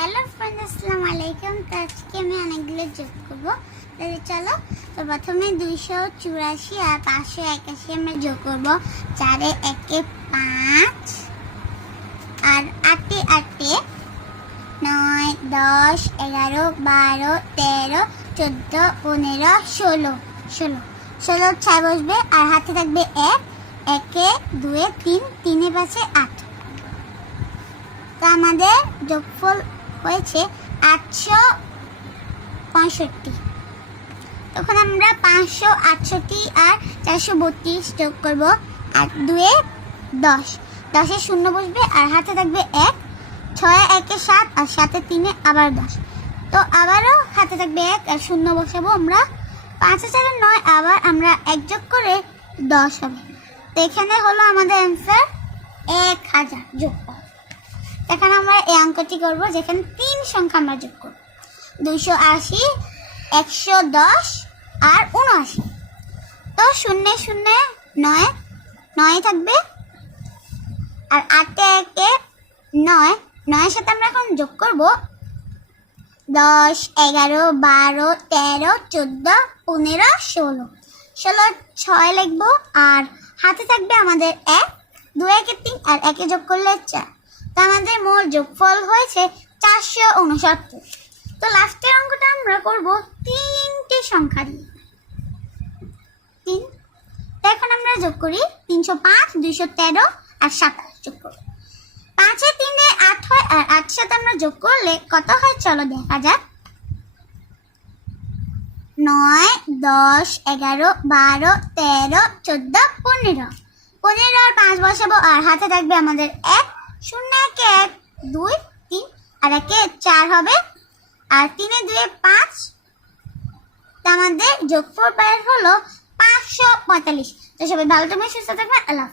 Hello friend আসসালামু আলাইকুম। তো আজকে আমি অনেকগুলো যোগ করব। তাহলে চলো, তো প্রথমে দুইশো চুরাশি আর পাঁচশো একাশি আমরা যোগ করব। চারে একে পাঁচ আর আটে আটে নয়, দশ, এগারো, বারো, তেরো, চোদ্দ, পনেরো, ষোলো ষোলো ষোলো ছয় বসবে আর হাতে থাকবে এক, একে, দুয়ে তিন, তিনে পাশে আট। তা আমাদের যোগফল হয়েছে আটশো পঁয়ষট্টি। তখন আমরা পাঁচশো আটষট্টি আর চারশো বত্রিশ যোগ করব আর দুয়ে দশ। দশে শূন্য বসবে আর হাতে থাকবে এক, ছয় একে সাত আর সাতে তিনে আবার দশ। তো আবারও হাতে থাকবে এক আর শূন্য বসাবো আমরা। পাঁচ হাজার নয় আবার আমরা এক যোগ করে দশ হবে। তো এখানে হলো আমাদের অ্যান্সার এক হাজার যোগ এখন আমরা এই অঙ্কটি করব, যেখানে তিন সংখ্যা আমরা যোগ করব। দুইশো আশি, একশো দশ আর উনআশি। তো শূন্য শূন্য নয় নয় থাকবে। আর আটে একে নয়, নয়ের সাথে আমরা এখন যোগ করব। দশ, এগারো, বারো, তেরো, চোদ্দ, পনেরো, ষোলো। ষোলো, ছয় লিখব, আর হাতে থাকবে আমাদের এক দু একে তিন, আর একে যোগ করলে চার। আমাদের মোট যোগফল হয়েছে চারশো উনসত্তর। তো লাস্টের অঙ্কটা আমরা করব তিনটে সংখ্যা দিয়ে। তিন। এখন আমরা যোগ করি তিনশো পাঁচ, দুইশো তেরো আর সাতাশ যোগ করব। পাঁচে তিনে আট হয় আর আট সাথে আমরা যোগ করলে কত হয় চলো দেখা যাক। নয়, দশ, এগারো, বারো, তেরো, চোদ্দ, পনেরো। পনেরো আর পাঁচ বসাবো আর হাতে থাকবে আমাদের এক, শূন্য একে এক দুই, তিন, আর একে চার হবে আর তিনে দুয়ে পাঁচ তা আমাদের যোগফল পায়ের হলো পাঁচশো পঁয়তাল্লিশ তো সবাই ভালো থাকবেন, সুস্থ থাকবেন, আল্লাহ।